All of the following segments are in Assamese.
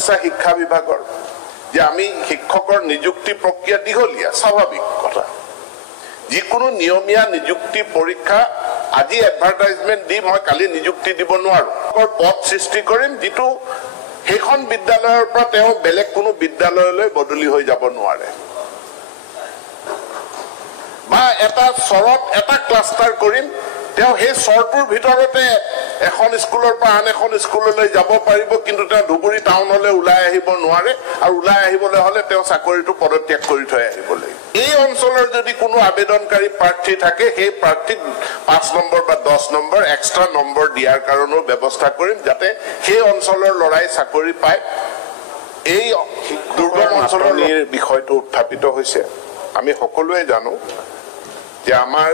সমস্যা শিক্ষা বিভাগৰ যে আমি শিক্ষকৰ নিযুক্তি প্ৰক্ৰিয়া দীঘলীয়া স্বাভাৱিক কথা যিকোনো নিয়মীয়া নিযুক্তি পৰীক্ষা আজি এডভাৰটাইজমেন্ট দি মই কালি নিযুক্তি দিব নোৱাৰো পদ সৃষ্টি কৰিম যিটো সেইখন বিদ্যালয়ৰ পৰা তেওঁ বেলেগ কোনো বিদ্যালয়লৈ বদলি হৈ যাব নোৱাৰে বা এটা চৰত এটা ক্লাষ্টাৰ কৰিম তেওঁ সেই চৰটোৰ ভিতৰতে এখন স্কুলৰ পৰা আন এখন স্কুললৈ যাব পাৰিব কিন্তু তেওঁ ধুবুৰী টাউনলৈ ওলাই আহিব নোৱাৰে আৰু ওলাই আহিবলৈ হলে তেওঁ চাকৰিটো পদত্যাগ কৰি থৈ আহিবলৈ এই অঞ্চলৰ যদি কোনো আবেদনকাৰী প্ৰাৰ্থী থাকে সেই প্ৰাৰ্থীক 5 নম্বৰ বা 10 নম্বৰ এক্সট্ৰা নম্বৰ দিয়াৰ কাৰণেও ব্যৱস্থা কৰিম যাতে সেই অঞ্চলৰ লৰাই চাকৰি পায় এই দুৰ্গম অঞ্চলৰ বিষয়টো উত্থাপিত হৈছে আমি সকলোৱে জানো যে আমাৰ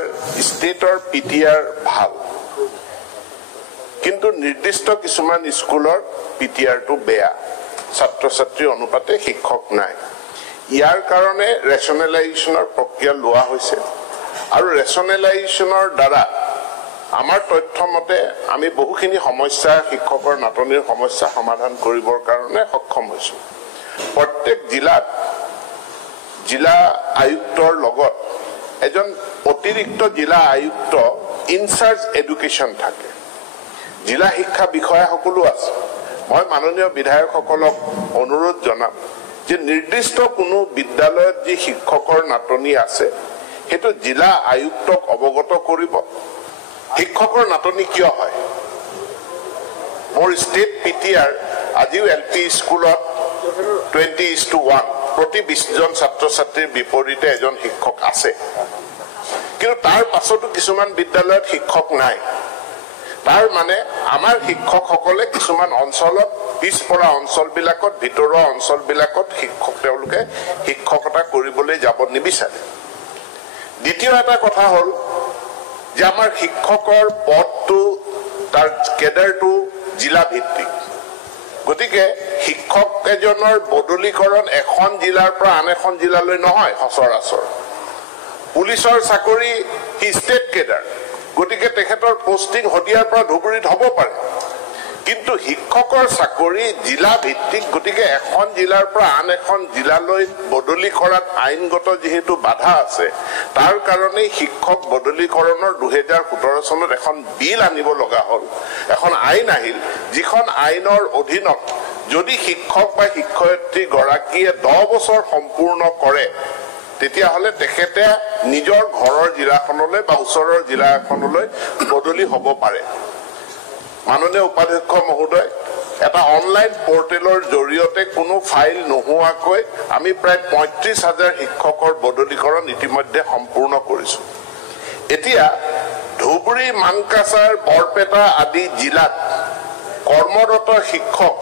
ষ্টেটৰ পিটিআৰ ভাল কিন্তু নিৰ্দিষ্ট কিছুমান স্কুলৰ পিটিআৰটো বেয়া ছাত্ৰ ছাত্ৰীৰ অনুপাতে শিক্ষক নাই ইয়াৰ কাৰণে ৰেচনেলাইজেচনৰ প্ৰক্ৰিয়া লোৱা হৈছে আৰু ৰেচনেলাইজেচনৰ দ্বাৰা আমাৰ তথ্য মতে আমি বহুখিনি সমস্যা শিক্ষকৰ নাটনিৰ সমস্যা সমাধান কৰিবৰ কাৰণে সক্ষম হৈছো প্ৰত্যেক জিলা আয়ুক্তৰ লগত এজন অতিৰিক্ত জিলা আয়ুক্ত ইনচাৰ্জ এডুকেশ্যন থাকে জিলা শিক্ষা বিষয়া সকলো আছে মই মাননীয় বিধায়কসকলক অনুৰোধ জনাম যে নিৰ্দিষ্ট কোনো বিদ্যালয়ত যি শিক্ষকৰ নাটনি আছে হেতু জিলা আয়ুক্তক অৱগত কৰিব শিক্ষকৰ নাটনি কিয় হয় মোৰ ষ্টেট পিটিআৰ আজিও এলপি স্কুলত 20:1 প্ৰতি 20 জন ছাত্ৰ ছাত্ৰীৰ বিপৰীতে এজন শিক্ষক আছে কিন্তু তাৰ পাছতো কিছুমান বিদ্যালয়ত শিক্ষক নাই তাৰ মানে আমাৰ শিক্ষকসকলে কিছুমান অঞ্চলত পিছপৰা অঞ্চলবিলাকত ভিতৰুৱা অঞ্চলবিলাকত শিক্ষক তেওঁলোকে শিক্ষকতা কৰিবলৈ যাব নিবিচাৰে দ্বিতীয় এটা কথা হ'ল যে আমাৰ শিক্ষকৰ পদটো তাৰ কেডাৰটো জিলা ভিত্তিক গতিকে শিক্ষক এজনৰ বদলীকৰণ এখন জিলাৰ পৰা আন এখন জিলালৈ নহয় সচৰাচৰ পুলিচৰ চাকৰি হি ষ্টেট কেডাৰ গতিকে তেখেতৰ পোষ্টিং হদিয়াৰ পৰা ধুবুৰীত হ'ব পাৰে কিন্তু শিক্ষকৰ চাকৰি জিলা ভিত্তিক গতিকে এখন জিলাৰ পৰা আন এখন জিলালৈ বদলি কৰাত আইনগত যেহেতু বাধা আছে তাৰ কাৰণে শিক্ষক বদলীকৰণৰ 2017 চনত এখন বিল আনিব লগা হ'ল এখন আইন আহিল যিখন আইনৰ অধীনত যদি শিক্ষক বা শিক্ষয়িত্ৰী গৰাকীয়ে 10 বছৰ সম্পূৰ্ণ কৰে তেতিয়া হলে তেখেতে নিজৰ ঘৰৰ জিলাখনলৈ বা ওচৰৰ জিলা এখনলৈ বদলি হ'ব পাৰে মাননীয় উপাধ্যক্ষ মহোদয় এটা অনলাইন পোৰ্টেলৰ জৰিয়তে কোনো ফাইল নোহোৱাকৈ আমি প্ৰায় 35,000 শিক্ষকৰ বদলীকৰণ ইতিমধ্যে সম্পূৰ্ণ কৰিছো এতিয়া ধুবুৰী মানকাছাৰ বৰপেটা আদি জিলাত কৰ্মৰত শিক্ষক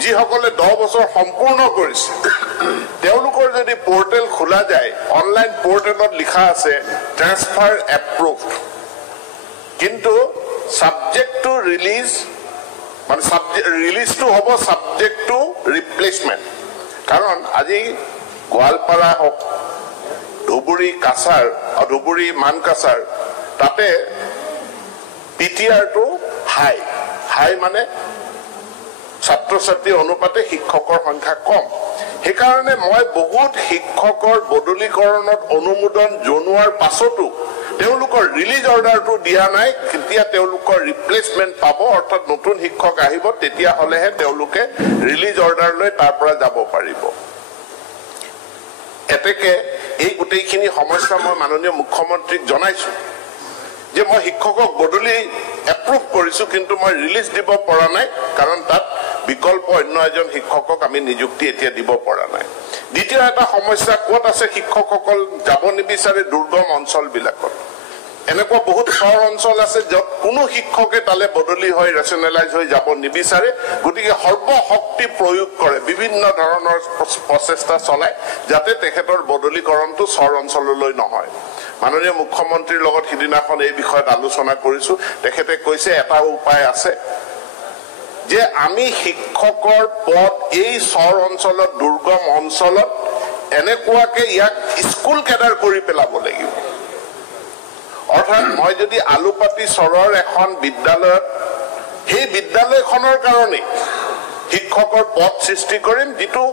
যিসকলে 10 বছৰ সম্পূৰ্ণ কৰিছে তেওঁলোকৰ যদি পোৰ্টেল খোলা যায় অনলাইন পোৰ্টেলত লিখা আছে ট্ৰান্সফাৰ এপ্ৰুভড কিন্তু subject to release মানে release to hobo subject to replacement karon aji Goalpara হক ধুবুৰী কাছাৰ ধুবুৰী মানকাছাৰ তাতে পিটিআৰ টু হাই মানে ছাত্ৰ ছাত্ৰী অনুপাতে শিক্ষকৰ সংখ্যা কম হে কাৰণে মই বহুত শিক্ষকৰ বদলীকৰণত অনুমোদন জনোৱাৰ পাছতো তেওঁলোকৰ ৰিলিজ অৰ্ডাৰটো দিয়া নাই কেতিয়া তেওঁলোকৰ ৰিপ্লেসমেন্ট পাব অৰ্থাৎ নতুন শিক্ষক আহিব তেতিয়া হলেহে তেওঁলোকে ৰিলিজ অৰ্ডাৰ লৈ তাৰ পৰা যাব পাৰিব এতেকে এই গুটেইখিনি সমস্যা মই মাননীয় মুখ্যমন্ত্ৰীক জনাইছো যে মই শিক্ষকক বদলি এপ্ৰুভ কৰিছো কিন্তু মই ৰিলিজ দিব পৰা নাই কাৰণ তাত বিকল্প অন্য এজন শিক্ষকক আমি নিযুক্তি এতিয়া দিব পৰা নাই দ্বিতীয় এটা সমস্যা কোত আছে শিক্ষকসকল যাব নিবিচাৰে দুৰ্গম অঞ্চলবিলাকত এনেকুৱা বহুত চহৰ অঞ্চল আছে যত কোনো শিক্ষকে তালে বদলি হৈ ৰেচনেলাইজ হৈ যাব নিবিচাৰে গতিকে সৰ্বশক্তি প্ৰয়োগ কৰে বিভিন্ন ধৰণৰ প্ৰচেষ্টা চলাই যাতে তেখেতৰ বদলীকৰণটো চহৰ অঞ্চললৈ নহয় মাননীয় মুখ্যমন্ত্ৰীৰ লগত হিদিনাখন এই বিষয়ত আলোচনা কৰিছো তেখেতে কৈছে এটা উপায় আছে যে আমি শিক্ষকৰ পদ এই চহৰ অঞ্চলত দুৰ্গম অঞ্চলত এনেকুৱাকে ইয়াক স্কুল কেডাৰ কৰি পেলাব লাগিব অৰ্থাৎ মই যদি আলুপাতি চৰৰ এখন বিদ্যালয়ত সেই বিদ্যালয়খনৰ কাৰণে শিক্ষকৰ পদ সৃষ্টি কৰিম যিটো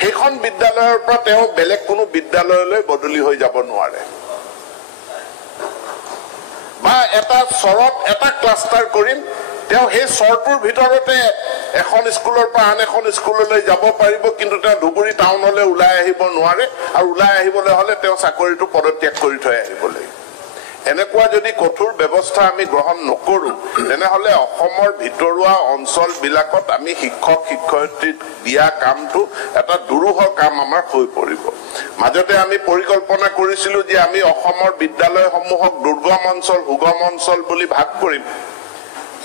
সেইখন বিদ্যালয়ৰ পৰা তেওঁ বেলেগ কোনো বিদ্যালয়লৈ বদলি হৈ যাব নোৱাৰে বা এটা চৰত এটা ক্লাষ্টাৰ কৰিম তেওঁ সেই চৰটোৰ ভিতৰতে এখন স্কুলৰ পৰা আন এখন স্কুললৈ যাব পাৰিব কিন্তু তেওঁ ধুবুৰী টাউনলৈ ওলাই আহিব নোৱাৰে আৰু ওলাই আহিবলৈ হলে তেওঁ চাকৰিটো পদত্যাগ কৰি থৈ আহিব লাগিব এনেকুৱা যদি কঠোৰ ব্যৱস্থা আমি গ্ৰহণ নকৰো তেনেহলে অসমৰ ভিতৰুৱা অঞ্চল বিলাকত আমি শিক্ষক শিক্ষয়িত্ৰীক দিয়া কামটো এটা দুৰূহ কাম আমাৰ হৈ পৰিব মাজতে আমি পৰিকল্পনা কৰিছিলো যে আমি অসমৰ বিদ্যালয়সমূহক দুৰ্গম অঞ্চল সুগম অঞ্চল বুলি ভাগ কৰিম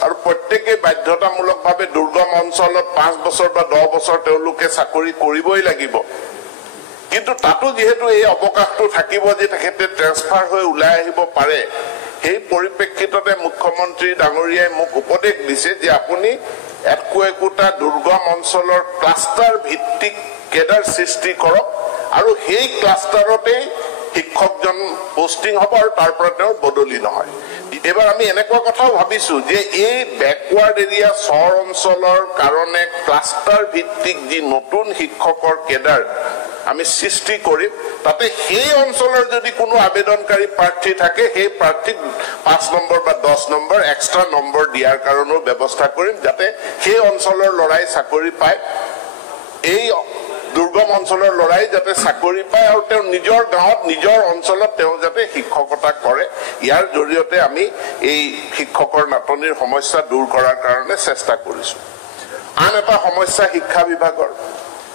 আৰু প্ৰত্যেককে বাধ্যতামূলকভাৱে দুৰ্গম অঞ্চলত 5 বছৰ বা 10 বছৰ তেওঁলোকে চাকৰি কৰিবই লাগিব কিন্তু তাতো যেহেতু এই অবকাশটো থাকিব যে তেখেতে ট্ৰান্সফাৰ হৈ ওলাই আহিব পাৰে সেই পৰিপ্ৰেক্ষিততে মুখ্যমন্ত্ৰী ডাঙৰীয়াই মোক উপদেশ দিছে যে আপুনি একোটা দুৰ্গম অঞ্চলৰ ক্লাষ্টাৰ ভিত্তিক কেডাৰ সৃষ্টি কৰক আৰু সেই ক্লাষ্টাৰতে শিক্ষকজন পোষ্টিং হ'ব আৰু তাৰ পৰা তেওঁ বদলি নহয় এবাৰ আমি এনেকুৱা কথাও ভাবিছো যে এই ব্যাকওয়াৰ্ড এৰিয়া চৰ অঞ্চলৰ কাৰণে ক্লাষ্টাৰ ভিত্তিক যি নতুন শিক্ষকৰ কেডাৰ আমি সৃষ্টি কৰিম তাতে সেই অঞ্চলৰ যদি কোনো আবেদনকাৰী প্ৰাৰ্থী থাকে সেই প্ৰাৰ্থীক 5 নম্বৰ বা 10 নম্বৰ এক্সট্ৰা নম্বৰ দিয়াৰ কাৰণেও ব্যৱস্থা কৰিম যাতে সেই অঞ্চলৰ লৰাই চাকৰি পায় এই দুৰ্গম অঞ্চলৰ লৰাই যাতে চাকৰি পায় আৰু তেওঁ নিজৰ গাঁৱত নিজৰ অঞ্চলত তেওঁ যাতে শিক্ষকতা কৰে ইয়াৰ জৰিয়তে আমি এই শিক্ষকৰ নাটনিৰ সমস্যা দূৰ কৰাৰ কাৰণে চেষ্টা কৰিছো আন এটা সমস্যা শিক্ষা বিভাগৰ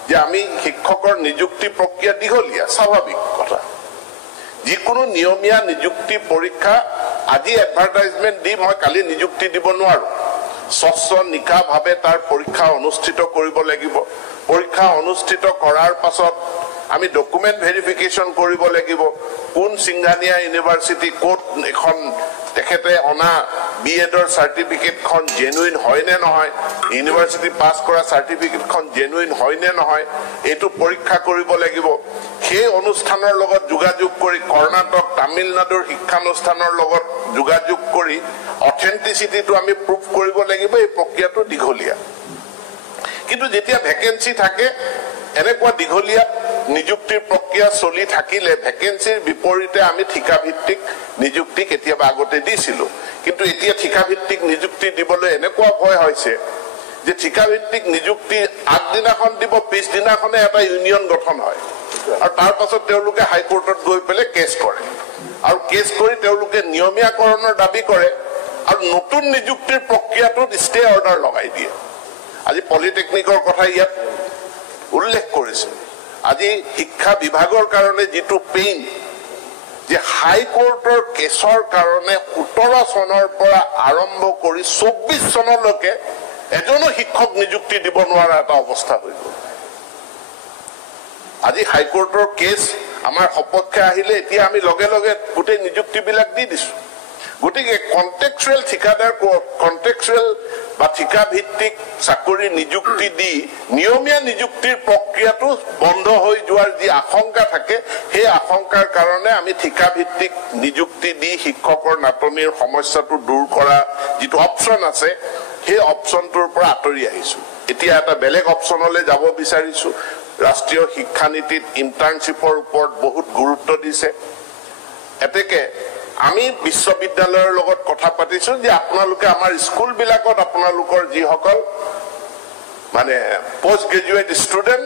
যে আমি শিক্ষকৰ নিযুক্তি প্ৰক্ৰিয়া দীঘলীয়া স্বাভাৱিক কথা যিকোনো নিয়মীয়া নিযুক্তি পৰীক্ষা আজি এডভাৰটাইজমেন্ট দি মই কালি নিযুক্তি দিব নোৱাৰো স্বচ্ছ নিকাভাৱে তাৰ পৰীক্ষা অনুষ্ঠিত কৰিব লাগিব পৰীক্ষা অনুষ্ঠিত কৰাৰ পাছত আমি ডকুমেন্ট ভেৰিফিকেশন কৰিব লাগিব কোন সিংহানিয়া ইউনিভাৰ্সিটি কোট এখন তেখেতে অনা বিএডৰ সাৰ্টিফিকেটখন জেনুইন হয় নে নহয় ইউনিভাৰ্সিটি পাস কৰা সাৰ্টিফিকেটখন জেনুইন হয় নে নহয় এটো পৰীক্ষা কৰিব লাগিব সেই অনুষ্ঠানৰ লগত যোগাযোগ কৰি কৰ্ণাটক তামিলনাডুৰ শিক্ষানুষ্ঠানৰ লগত যোগাযোগ কৰি অথেন্টিসিটিটো আমি প্ৰুফ কৰিব লাগিব এই প্ৰক্ৰিয়াটো দীঘলীয়া কিন্তু যেতিয়া ভ্যাকেন্সি থাকে এনেকুৱা দীঘলীয়া নিযুক্তিৰ প্ৰক্ৰিয়া চলি থাকিলে ভ্যাকেন্সিৰ বিপৰীতে আমি ঠিকা ভিত্তিক নিযুক্তি কেতিয়াবা আগতে দিছিলো কিন্তু এতিয়া ঠিকা ভিত্তিক নিযুক্তি দিবলৈ এনেকুৱা ভয় হৈছে যে ঠিকা ভিত্তিক নিযুক্তি আগদিনাখন দিব পিছদিনাখনে এটা ইউনিয়ন গঠন হয় আৰু তাৰ পাছত তেওঁলোকে হাইকোৰ্টত গৈ পেলে কেছ কৰে আৰু কেছ কৰি তেওঁলোকে নিয়মীয়াকৰণৰ দাবী কৰে আৰু নতুন নিযুক্তিৰ প্ৰক্ৰিয়াটোত ষ্টে অৰ্ডাৰ লগাই দিয়ে আজি পলিটেকনিকৰ কথা ইয়াত উল্লেখ কৰিছে আজি শিক্ষা বিভাগৰ কাৰণে যেটো পেইন যে হাইকোৰ্টৰ কেছৰ কাৰণে 17 চনৰ পৰা আৰম্ভ কৰি 24 চনলৈকে এজনো শিক্ষক নিযুক্তি দিব নোৱাৰা এটা অৱস্থা হৈ গ'ল আজি হাইকোৰ্টৰ কেছ আমাৰ সপক্ষে আহিলে এতিয়া আমি লগে লগে গোটেই নিযুক্তি বিলাক দি দিছো গতিকে কন্টেক্সুৱেল ঠিকাদাৰ কন্টেক্সুৱেল বা ঠিকা ভিত্তিক চাকৰি নিযুক্তি দি নিয়মীয়া নিযুক্তিৰ প্ৰক্ৰিয়াটো বন্ধ হৈ যোৱাৰ যি আশংকা থাকে সেই আশংকাৰ কাৰণে আমি ঠিকা ভিত্তিক নিযুক্তি দি শিক্ষকৰ নাটনিৰ সমস্যাটো দূৰ কৰা যেটো অপচন আছে সেই অপচনটোৰ পৰা আঁতৰি আহিছো এতিয়া এটা বেলেগ অপচনলৈ যাব বিচাৰিছো ৰাষ্ট্ৰীয় শিক্ষা নীতিত ইন্টাৰ্নশিপৰ ওপৰত বহুত গুৰুত্ব দিছে এতেকে আমি বিশ্ববিদ্যালয়ৰ লগত কথা পাতিছো যে আপোনালোকে আমাৰ স্কুল বিলাকত আপোনালোকৰ যি সকল মানে পোষ্ট গ্ৰেজুৱেট ষ্টুডেন্ট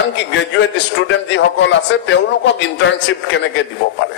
আনকি গ্ৰেজুৱেট ষ্টুডেন্ট যি সকল আছে তেওঁলোকক ইন্টাৰ্নশিপ কেনেকে দিব পাৰে